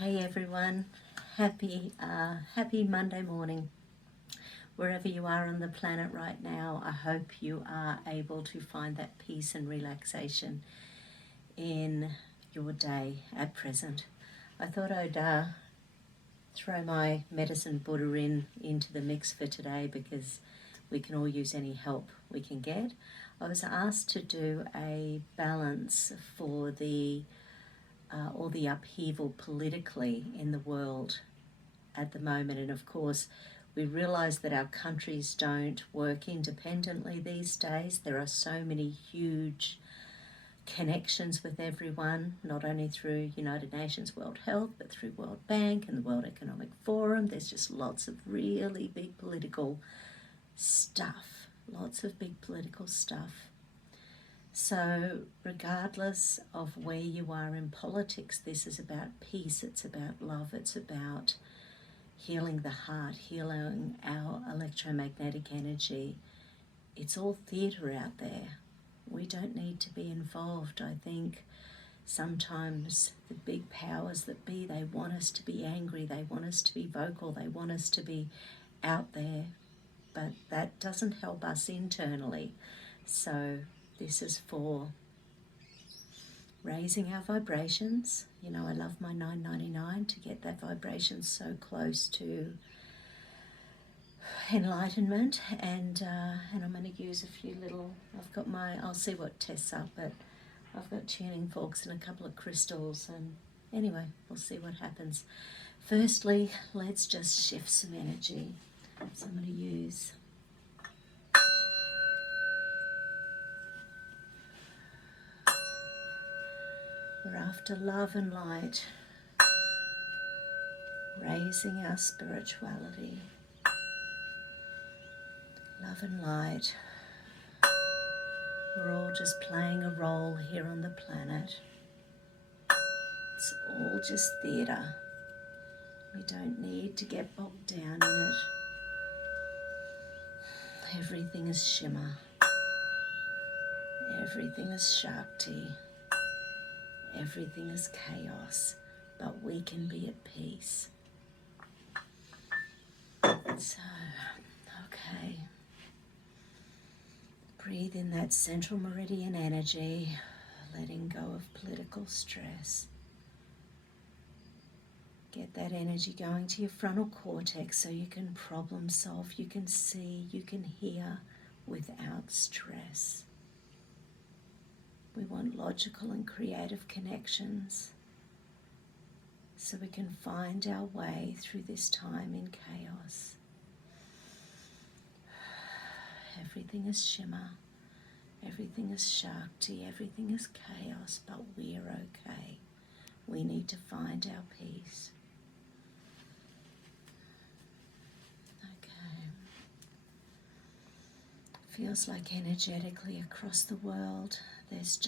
Hey everyone, happy Monday morning. Wherever you are on the planet right now, I hope you are able to find that peace and relaxation in your day at present. I thought I'd throw my medicine Buddha into the mix for today because we can all use any help we can get. I was asked to do a balance for all the upheaval politically in the world at the moment. And of course, we realize that our countries don't work independently these days. There are so many huge connections with everyone, not only through United Nations World Health, but through World Bank and the World Economic Forum. There's just lots of really big political stuff, So regardless of where you are in politics, this is about peace, it's about love, it's about healing the heart, healing our electromagnetic energy. It's all theatre out there. We don't need to be involved. I think sometimes the big powers that be, they want us to be angry, they want us to be vocal, they want us to be out there, but that doesn't help us internally. So this is for raising our vibrations. I love my $9.99 to get that vibration so close to enlightenment, and I'm going to use a few little, I'll see what tests up, but I've got tuning forks and a couple of crystals, and anyway, we'll see what happens. Firstly, let's just shift some energy. So I'm going to use we're after love and light, raising our spirituality. Love and light. We're all just playing a role here on the planet. It's all just theatre. We don't need to get bogged down in it. Everything is shimmer. Everything is Shakti. Everything is chaos, but we can be at peace. So, okay. Breathe in that central meridian energy, letting go of political stress. Get that energy going to your frontal cortex so you can problem solve, you can see, you can hear without stress. We want logical and creative connections so we can find our way through this time in chaos. Everything is shimmer, everything is Shakti, everything is chaos, but we're okay. We need to find our peace. Okay. Feels like energetically across the world, there's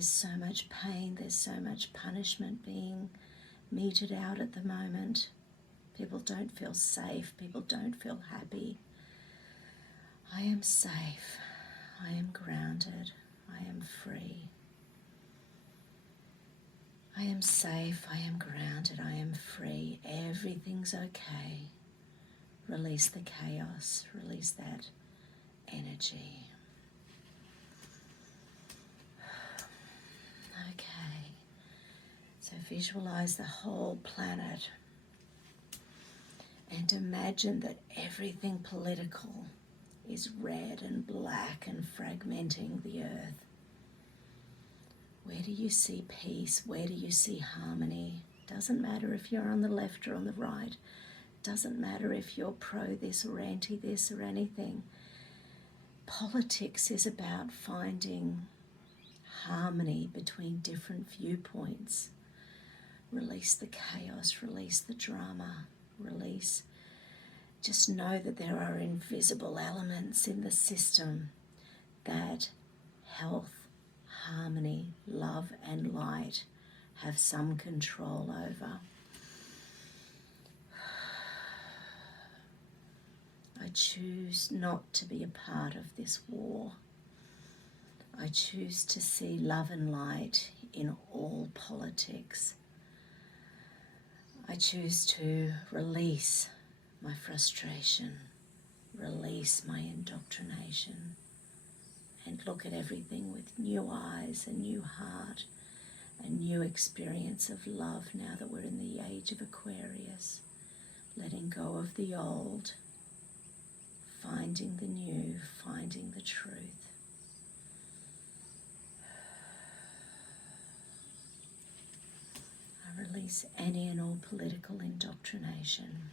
so much pain, there's so much punishment being meted out at the moment. People don't feel safe, people don't feel happy. I am safe, I am grounded, I am free. I am safe, I am grounded, I am free. Everything's okay. Release the chaos, release that energy. Okay, so visualize the whole planet and imagine that everything political is red and black and fragmenting the earth. Where do you see peace? Where do you see harmony? Doesn't matter if you're on the left or on the right. Doesn't matter if you're pro this or anti this or anything. Politics is about finding harmony between different viewpoints. Release the chaos, release the drama, just know that there are invisible elements in the system that health, harmony, love and light have some control over. I choose not to be a part of this war. I choose to see love and light in all politics. I choose to release my frustration, release my indoctrination, and look at everything with new eyes, a new heart, a new experience of love now that we're in the age of Aquarius, letting go of the old, finding the new, finding the truth. I release any and all political indoctrination.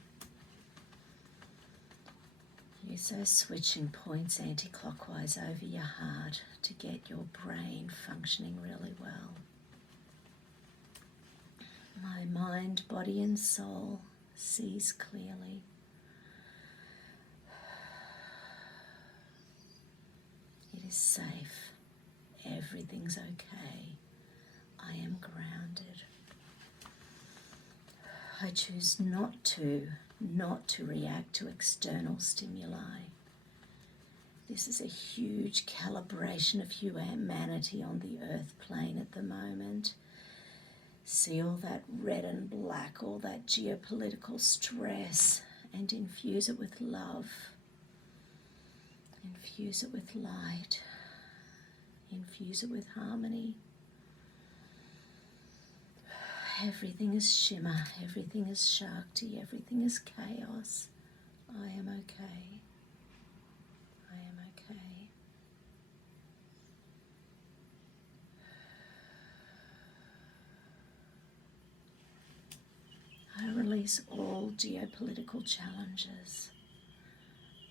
Use those switching points anti-clockwise over your heart to get your brain functioning really well. My mind, body and soul sees clearly. It is safe. Everything's okay. I am grounded. I choose not to react to external stimuli. This is a huge calibration of humanity on the earth plane at the moment. See all that red and black, all that geopolitical stress, and infuse it with love. Infuse it with light. Infuse it with harmony. Everything is shimmer, everything is Shakti, everything is chaos. I am okay. I am okay. I release all geopolitical challenges.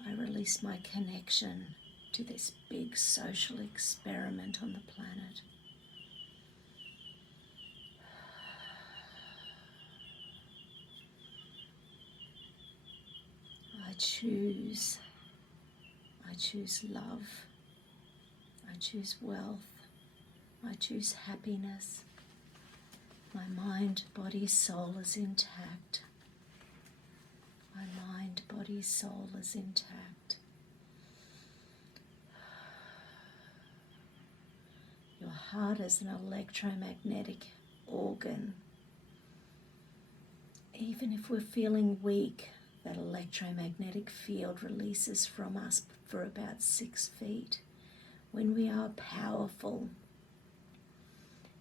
I release my connection to this big social experiment on the planet. I choose love. I choose wealth. I choose happiness. My mind, body, soul is intact. My mind, body, soul is intact. Your heart is an electromagnetic organ. Even if we're feeling weak, that electromagnetic field releases from us for about 6 feet. When we are powerful,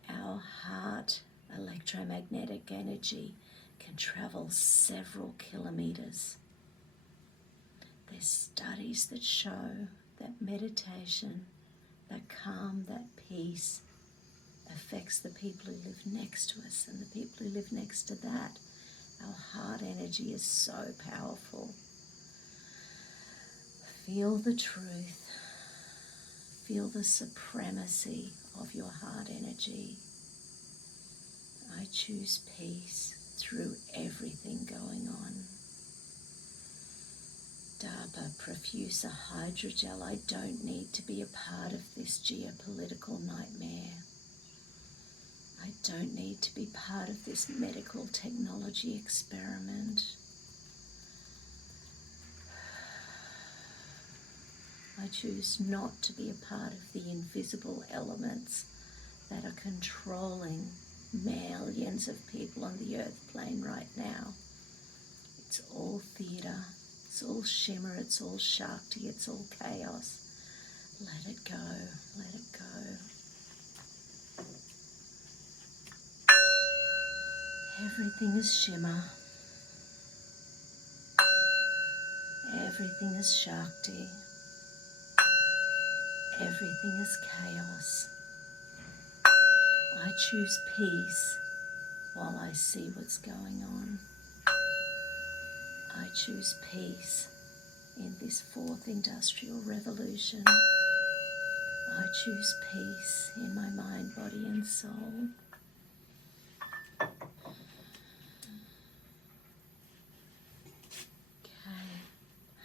our heart electromagnetic energy can travel several kilometers. There's studies that show that meditation, that calm, that peace affects the people who live next to us, and the people who live next to that. Our heart energy is so powerful. Feel the truth. Feel the supremacy of your heart energy. I choose peace through everything going on. Ge0p0, Profusa, Hydrogel, I don't need to be a part of this geopolitical nightmare. I don't need to be part of this medical technology experiment. I choose not to be a part of the invisible elements that are controlling millions of people on the earth plane right now. It's all theatre, it's all shimmer, it's all Shakti, it's all chaos. Let it go, let it go. Everything is shimmer. Everything is Shakti. Everything is chaos. I choose peace while I see what's going on. I choose peace in this fourth industrial revolution. I choose peace in my mind, body and soul.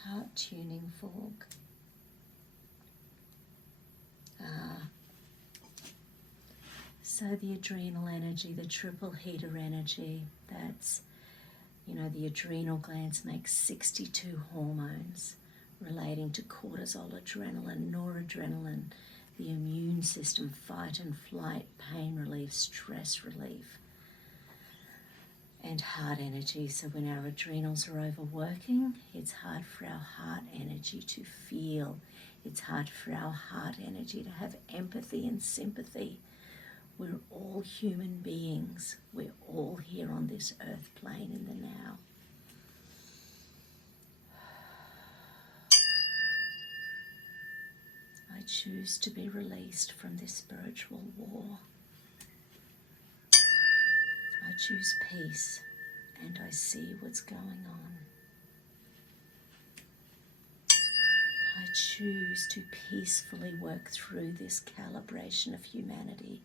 Heart tuning fork. So the adrenal energy, the triple heater energy, that's, the adrenal glands make 62 hormones relating to cortisol, adrenaline, noradrenaline, the immune system, fight and flight, pain relief, stress relief. and heart energy. So when our adrenals are overworking, it's hard for our heart energy to feel. It's hard for our heart energy to have empathy and sympathy. We're all human beings. We're all here on this earth plane in the now. I choose to be released from this spiritual war. I choose peace, and I see what's going on. I choose to peacefully work through this calibration of humanity.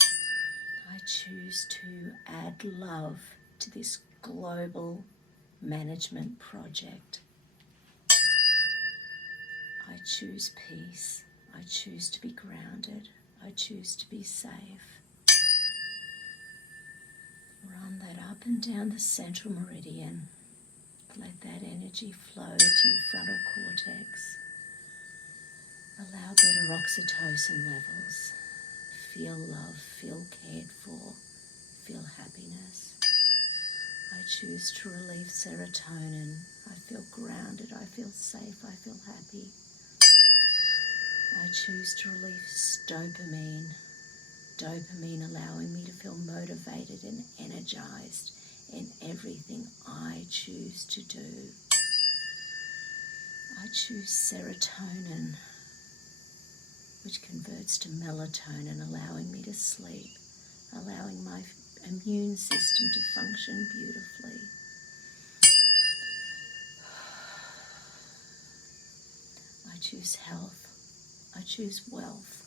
I choose to add love to this global management project. I choose peace. I choose to be grounded. I choose to be safe. Run that up and down the central meridian. Let that energy flow to your frontal cortex. Allow better oxytocin levels. Feel love, feel cared for, feel happiness. I choose to relieve serotonin. I feel grounded, I feel safe, I feel happy. I choose to release dopamine. Dopamine allowing me to feel motivated and energized in everything I choose to do. I choose serotonin, which converts to melatonin, allowing me to sleep, allowing my immune system to function beautifully. I choose health. I choose wealth.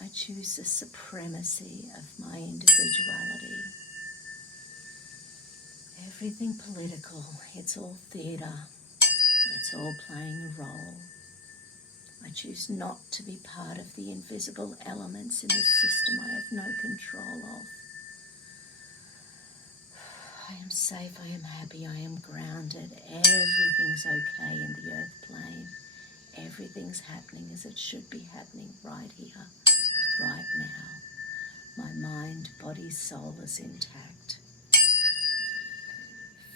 I choose the supremacy of my individuality. Everything political, it's all theatre. It's all playing a role. I choose not to be part of the invisible elements in the system I have no control of. I am safe, I am happy, I am grounded. Everything's okay in the earth plane. Everything's happening as it should be happening right here, right now. My mind, body, soul is intact.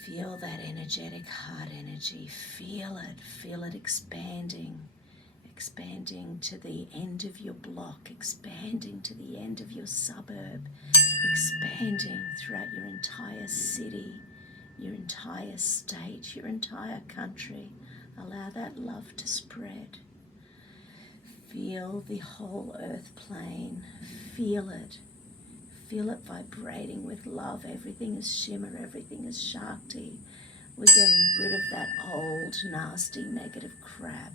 Feel that energetic heart energy. Feel it expanding. Expanding to the end of your block, expanding to the end of your suburb, expanding throughout your entire city, your entire state, your entire country. Allow that love to spread. Feel the whole earth plane. Feel it. Feel it vibrating with love. Everything is shimmer, everything is Shakti. We're getting rid of that old, nasty, negative crap.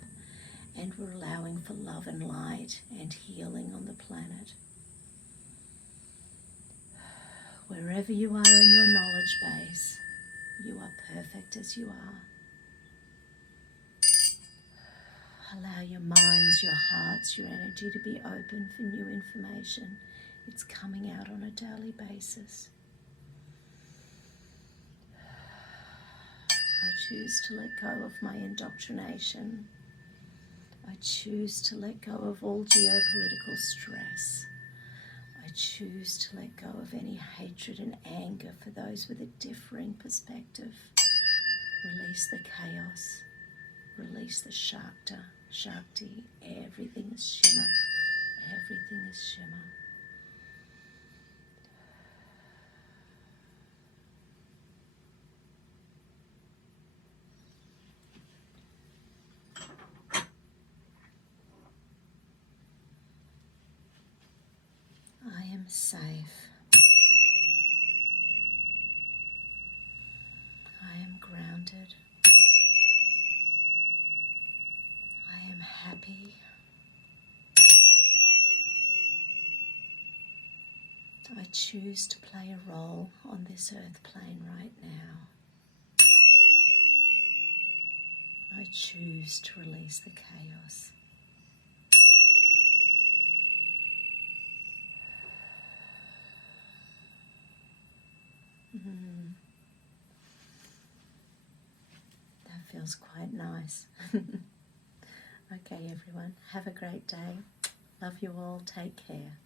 And we're allowing for love and light and healing on the planet. Wherever you are in your knowledge base, you are perfect as you are. Allow your minds, your hearts, your energy to be open for new information. It's coming out on a daily basis. I choose to let go of my indoctrination. I choose to let go of all geopolitical stress. I choose to let go of any hatred and anger for those with a differing perspective. Release the chaos. Release the Shakti. Everything is shimmer. Everything is shimmer. I am safe. I am grounded. I am happy. I choose to play a role on this earth plane right now. I choose to release the chaos. That feels quite nice. Okay, everyone, have a great day. Love you all. Take care.